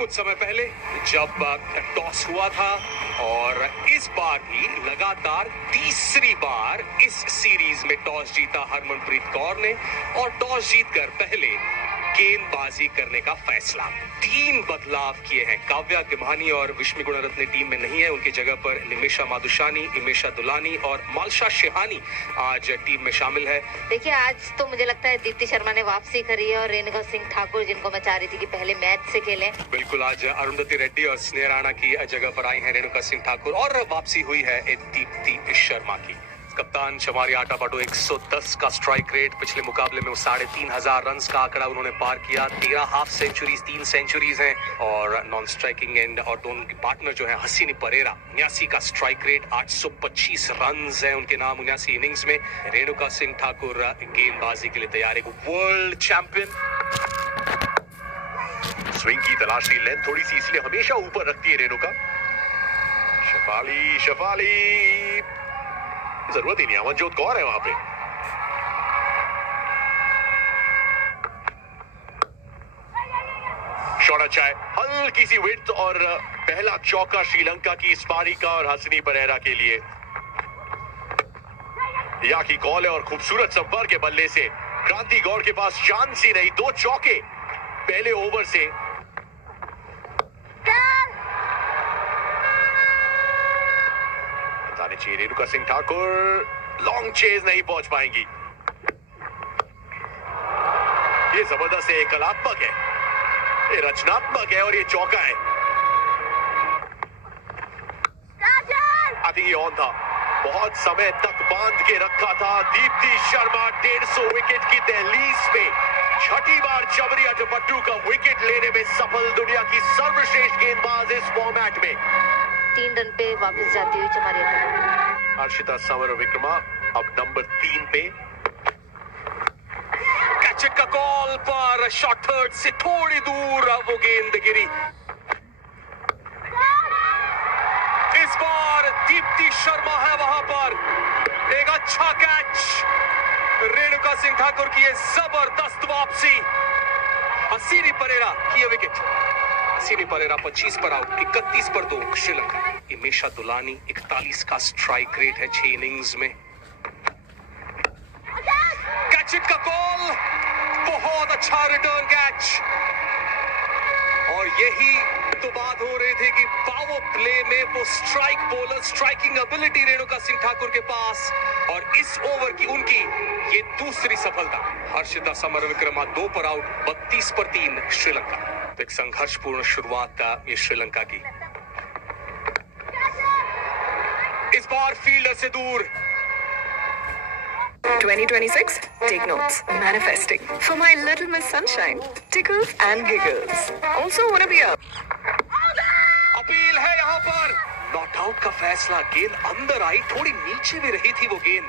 कुछ समय पहले जब टॉस हुआ था और इस बार भी लगातार तीसरी बार इस सीरीज में टॉस जीता हरमनप्रीत कौर ने और टॉस जीतकर पहले गेंदबाजी करने का फैसला। 3 बदलाव किए हैं। काव्या गिमानी और विष्मी गुणरत्ने टीम में नहीं है, उनकी जगह पर निमिषा माधुशानी, इमेशा दुलानी और मालशा शेहानी आज टीम में शामिल है। देखिए, आज तो मुझे लगता है दीप्ति शर्मा ने वापसी करी है और रेणुका सिंह ठाकुर, जिनको मैं चाह रही थी कि पहले मैच से खेलें, बिल्कुल आज अरुंधति रेड्डी और स्नेह राणा की जगह पर आई हैं रेणुका सिंह ठाकुर और वापसी हुई है दीप्ति शर्मा की। कप्तान शमारी आटापाटो 110 का स्ट्राइक रेट, पिछले मुकाबले में वो 3,500 रन का आंकड़ा उन्होंने पार किया। 13 हाफ सेंचुरीज, 3 सेंचुरीज हैं और नॉन स्ट्राइकिंग एंड और दोनों की पार्टनर जो है हसीनी परेरा 79 का स्ट्राइक रेट, 825 रन हैं उनके नाम 79 इनिंग्स में। रेणुका सिंह ठाकुर गेंदबाजी के लिए तैयार है, वर्ल्ड चैंपियन। स्विंग की तलाशी, लेंथ थोड़ी सी इसलिए हमेशा ऊपर रखती है रेणुका। शफाली जरूरत ही नहीं, अमनजोत कौर है वहां पे। शॉट अच्छा है, हल्की सी विड्थ और पहला चौका श्रीलंका की इस पारी का और हसनी परेरा के लिए। या की कॉल है और खूबसूरत संपर्क के बल्ले से क्रांति गौड़ के पास चांस ही नहीं। 2 चौके पहले ओवर से। रेणुका सिंह ठाकुर लॉन्ग चेज नहीं पहुंच पाएंगी। ये जबरदस्त है, कलात्मक है, ये रचनात्मक है और ये चौका है। आई थिंक ये ऑन था, बहुत समय तक बांध के रखा था। दीप्ति शर्मा 150 विकेट की दहलीज पे छठी बार चबरी अटपट्टू का विकेट लेने में सफल, दुनिया की सर्वश्रेष्ठ गेंदबाज इस फॉर्मेट में। 3 रन पे वापस जाती हुई चमारी हर्षिता समर विक्रमा अब नंबर 3 पे। कैचेट का कॉल पर शॉट थर्ड से थोड़ी दूर वो गेंद गिरी। इस बार दीप्ति शर्मा है वहां पर, एक अच्छा कैच। रेणुका सिंह ठाकुर की ये जबरदस्त वापसी। हसीनी परेरा की विकेट। हसीनी परेरा 25 पर आउट, 31 पर 2 श्रीलंका। इमेशा दुलानी 41 का स्ट्राइक रेट है 6 इनिंग्स में। कैच का कॉल, बहुत अच्छा रिटर्न कैच। और यही तो बात हो रही थी कि पावर प्ले में वो strike bowler, striking ability Renuka Singh Thakur के पास और इस ओवर की उनकी ये दूसरी सफलता। हर्षिता समर विक्रमा 2 पर आउट, 32 पर 3 श्रीलंका। एक संघर्षपूर्ण शुरुआत ये श्रीलंका की। इस बार फील्डर से दूर। 2026, take notes. Manifesting for my little Miss Sunshine. Tickles and giggles. Also wanna be a. Appeal है यहाँ पर। नॉट आउट का फैसला, गेंद अंदर आई, थोड़ी नीचे भी रही थी वो गेंद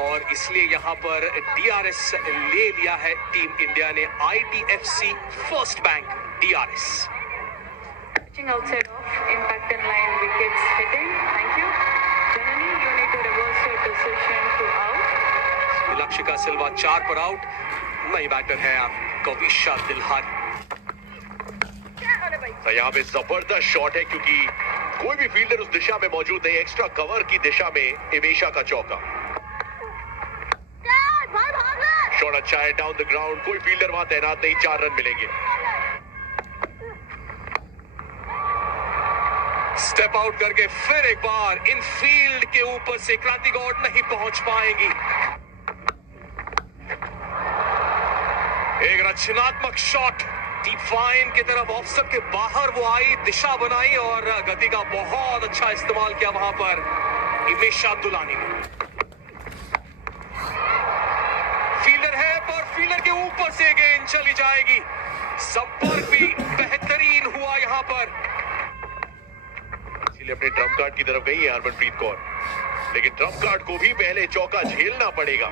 और इसलिए यहाँ पर DRS ले लिया है टीम इंडिया ने। IDFC first bank DRS। Outside off, impact in line, wickets hitting. Thank you. Janani, you need to reverse your decision to out. Lakshika सिल्वा 4 पर आउट। नई बैटर है कविशा दिल्हारी। तो यहाँ पे जबरदस्त शॉट है क्योंकि कोई भी फील्डर उस दिशा में मौजूद नहीं। एक्स्ट्रा कवर की दिशा में इमेशा का चौका। शॉट अच्छा है, डाउन द ग्राउंड, कोई फील्डर वहां तैनात नहीं, 4 रन मिलेंगे। स्टेप आउट करके फिर एक बार इन फील्ड के ऊपर से क्रांति गौड़ नहीं पहुंच पाएंगी। एक रचनात्मक शॉट डीप फाइन की तरफ, ऑफसेट के बाहर वो आई, दिशा बनाई और गति का बहुत अच्छा इस्तेमाल किया वहां पर इमेशा दुलानी ने। फील्डर है पर फील्डर के ऊपर से गेंद चली जाएगी। संपर्क भी बेहतरीन हुआ यहां पर। अपने ट्रम्प कार्ड की तरफ गई है हरमनप्रीत कौर, लेकिन ट्रम्प कार्ड को भी पहले चौका झेलना पड़ेगा।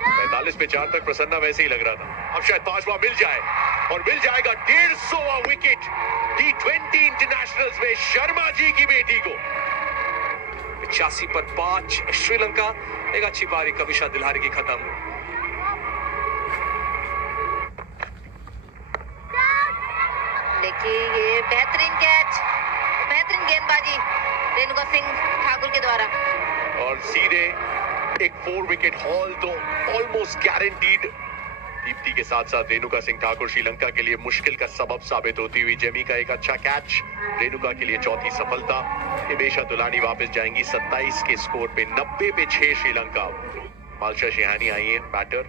45 पे 4 तक प्रसन्ना वैसे ही लग रहा था, अब शायद 5वां मिल जाए और मिल जाएगा 150वां विकेट T20 इंटरनेशनल्स में शर्मा जी की बेटी को। 85 पर 5 श्रीलंका। एक अच्छी पारी कविशा दिल्हारी की खत्म। देखिए ये बेहतरीन कैच, बेहतरीन गेंदबाजी रेणुका सिंह ठाकुर के द्वारा। और सीधे एक 4 विकेट हॉल तो ऑलमोस्ट गारंटीड। दीप्ति के साथ साथ रेणुका सिंह ठाकुर श्रीलंका के लिए मुश्किल का सबब साबित होती हुई। जेमी का एक अच्छा कैच, रेणुका के लिए चौथी सफलता। हिमेशा तुलानी वापस जाएंगी 27 के स्कोर पे। 90 पे 6 श्रीलंका। मालशा शिहानी आई है बैटर।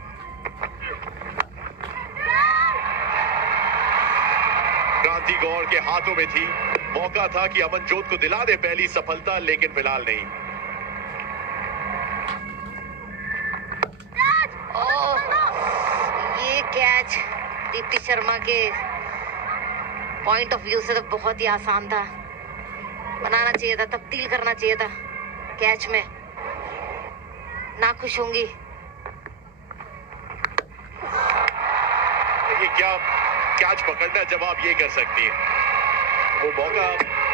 क्रांति गौर के हाथों में थी, मौका था कि अमनजोत को दिला दे पहली सफलता, लेकिन फिलहाल नहीं। ये कैच दीप्ति शर्मा के पॉइंट ऑफ व्यू से तो बहुत ही आसान था। बनाना चाहिए था, तब्दील करना चाहिए था कैच में। ना खुश होंगी। ये क्या कैच पकड़ना, जवाब ये कर सकती है। वो मौका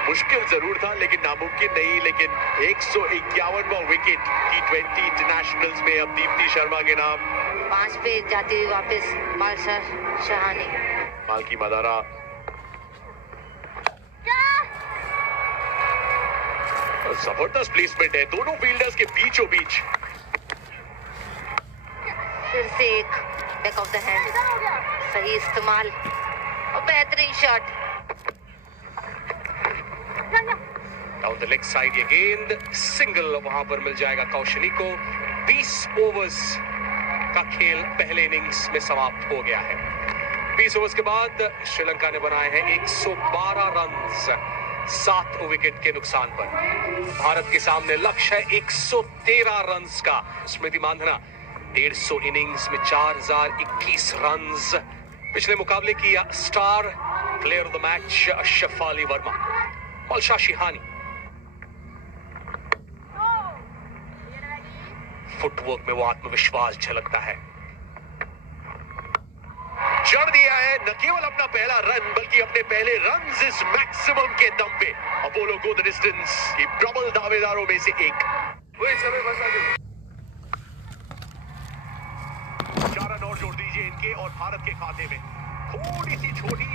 मुश्किल जरूर था लेकिन नामुमकिन नहीं। लेकिन 151वां विकेट T20 इंटरनेशनल्स में अब दीप्ति शर्मा के नाम। 5 पे जाती हुई वापस मालशा शहानी। मालकी मदारा जबरदस्त प्लेसमेंट है दोनों फील्डर्स के बीचों बीच। फिर से एक बैक ऑफ द हैंड, सही इस्तेमाल और बेहतरीन shot. Down the leg side ये गेंद, सिंगल वहां पर मिल जाएगा कौशनी को। 20 ओवर्स का खेल पहले इनिंग्स में समाप्त हो गया है। 20 ओवर्स के बाद श्रीलंका ने बनाए हैं 112 रन्स 7 विकेट के नुकसान पर। भारत के सामने लक्ष्य है 113 रन्स का। स्मृति मांधना 150 इनिंग्स में 4021 रन्स। पिछले मुकाबले की star player of the match Shafali Verma. Malsha Shihani footwork में वो आत्मविश्वास झलकता है। जड़ दिया है न केवल अपना पहला रन बल्कि अपने पहले रन्स इस मैक्सिमम के दम पे। अपोलो गो द डिस्टेंस की प्रबल दावेदारों में से एक। 4 रन और जोड़ दीजिए इनके और भारत के खाते में। थोड़ी सी छोटी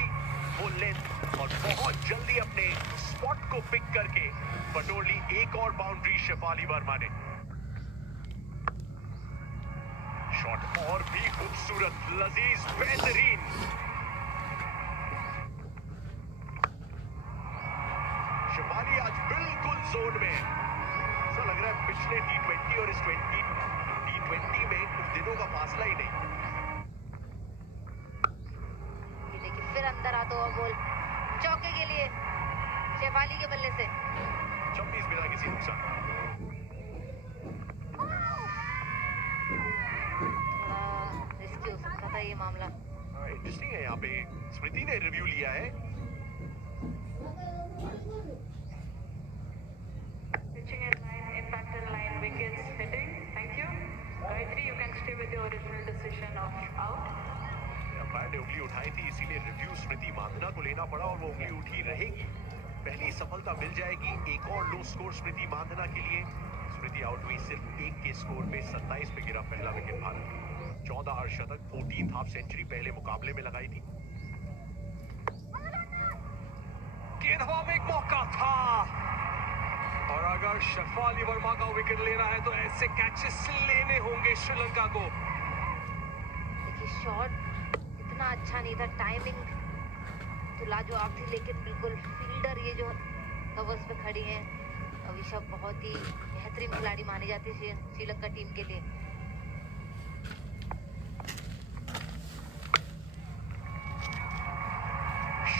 वो लेंथ और बहुत जल्दी अपने स्पॉट को पिक करके बटोर ली एक और बाउंड्री शेफाली वर्मा ने। शॉट और भी खूबसूरत, लजीज, बेहतरीन। शेफाली आज बिल्कुल जोन में है। ऐसा लग रहा है पिछले T20 और इस T20 में कुछ दिनों का फासला ही नहीं। देखिए फिर अंदर आता हुआ बॉल चौके के लिए शेफाली के बल्ले से। 26 बिना किसी नुकसान। रिस्की हो सकता था ये मामला। इंटरेस्टिंग है, यहाँ पे स्मृति ने रिव्यू लिया है। Pitching in line, impact in line, wickets hitting. Thank you. Gayatri, you can stay with your original decision of out. Umpire ने उंगली उठाई थी इसीलिए रिव्यू स्मृति मांधना को लेना पड़ा और वो उंगली उठी रहेगी। पहली सफलता मिल जाएगी। एक और लो स्कोर स्मृति मांधना के लिए। स्मृति आउट हुई सिर्फ 1 के स्कोर पे। 27 पे गिरा पहला विकेट भारत। 14 अर्धशतक, 14th हाफ सेंचुरी पहले मुकाबले में लगाई थी। गेंद हवा में एक मौका था और अगर शेफाली वर्मा का विकेट लेना है तो ऐसे कैचेस लेने होंगे श्रीलंका को। देखिए शॉट इतना अच्छा नहीं था, टाइमिंग तो लाजवाब थी लेकिन बिल्कुल फील्डर ये जो कवर्स पे खड़ी हैं अविशा बहुत ही बेहतरीन खिलाड़ी मानी जाती है श्रीलंका टीम के लिए।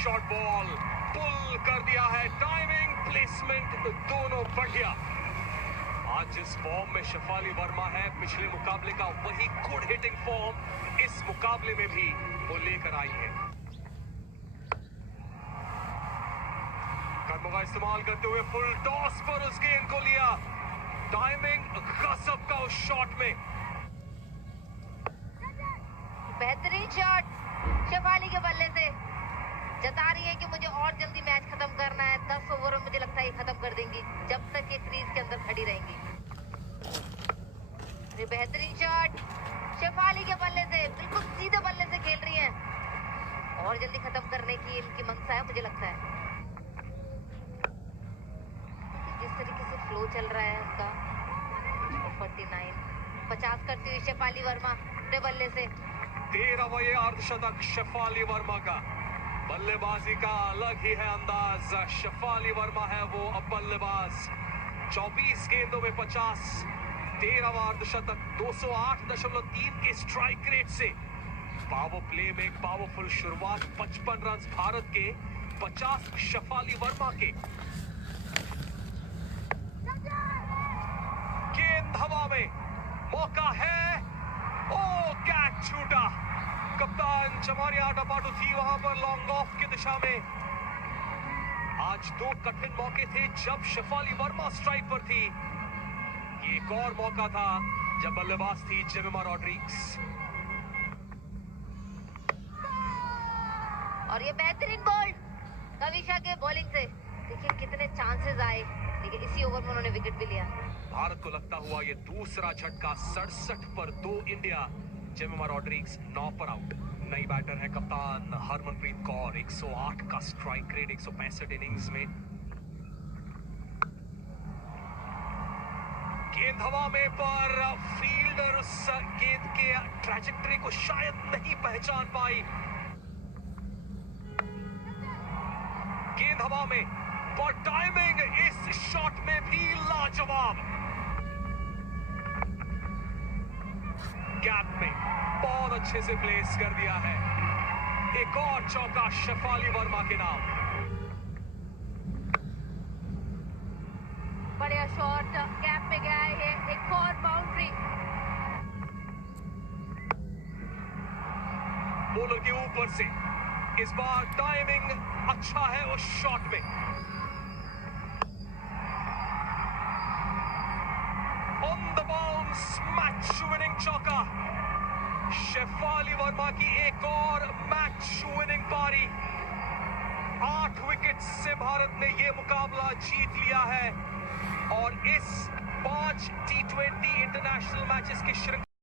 शॉर्ट बॉल पुल कर दिया है। टाइमिंग, प्लेसमेंट दोनों बढ़िया। आज इस फॉर्म में शेफाली वर्मा है। पिछले मुकाबले का वही गुड हिटिंग फॉर्म इस मुकाबले में भी वो लेकर आई है। कदमों का इस्तेमाल करते हुए फुल टॉस पर उस गेंद को लिया। टाइमिंग गजब का उस शॉट में। बेहतरीन शॉट शेफाली के बल्ले से। जता रही है कि मुझे और जल्दी मैच खत्म करना है। 10 ओवर में मुझे लगता है ये खत्म कर देंगी जब तक ये क्रीज के अंदर खड़ी रहेंगी। ये बेहतरीन शॉट शेफाली के बल्ले से, बिल्कुल सीधे बल्ले से खेल रही हैं और जल्दी खत्म करने कि इनकी मंशा है, मुझे लगता है। जिस तरीके से फ्लो चल रहा है उनका 49 50 करती हुई शेफाली वर्मा अपने बल्ले से। 13वां ये अर्धशतक शेफाली वर्मा का। बल्लेबाजी का अलग ही है अंदाज। शेफाली वर्मा है वो अब बल्लेबाज। 24 गेंदों में 50। 13वां अर्धशतक 208.3 के स्ट्राइक रेट से। पावर प्ले में एक पावरफुल शुरुआत। 55 रन भारत के, 50 शेफाली वर्मा के। गेंद हवा में, मौका है। ओ कैच छूटा। कप्तान चमारी आटापाटू थी वहां पर लॉन्ग ऑफ की दिशा में। आज दो कठिन मौके थे जब शेफाली वर्मा स्ट्राइक पर थी। ये एक और मौका था जब बल्लेबाज थी जेमिमा रॉड्रिग्स। और ये बेहतरीन बॉल कविशा के बॉलिंग से। देखिए कितने चांसेस आए, लेकिन इसी ओवर में उन्होंने विकेट भी लिया। भारत को लगता हुआ ये दूसरा झटका। 67 पर 2 इंडिया। जेमिमा रॉड्रिग्स 9 पर आउट। नई बैटर है कप्तान हरमनप्रीत कौर। 108 का स्ट्राइक रेट 165 इनिंग्स में। गेंद हवा में पर फील्डर उस गेंद के ट्रैजेक्टरी को शायद नहीं पहचान पाई। गेंद हवा में पर टाइमिंग इस शॉट में भी लाजवाब। गैप में बहुत अच्छे से प्लेस कर दिया है। एक और चौका शेफाली वर्मा के नाम। बढ़िया शॉट, गैप में गया है, एक और बाउंड्री। बॉलर के ऊपर से इस बार टाइमिंग अच्छा है उस शॉट में। On the bounce match winning चौका। शेफाली वर्मा की एक और मैच विनिंग पारी। 8 विकेट से भारत ने यह मुकाबला जीत लिया है और इस 5 T20 इंटरनेशनल मैचेस की श्रृंखला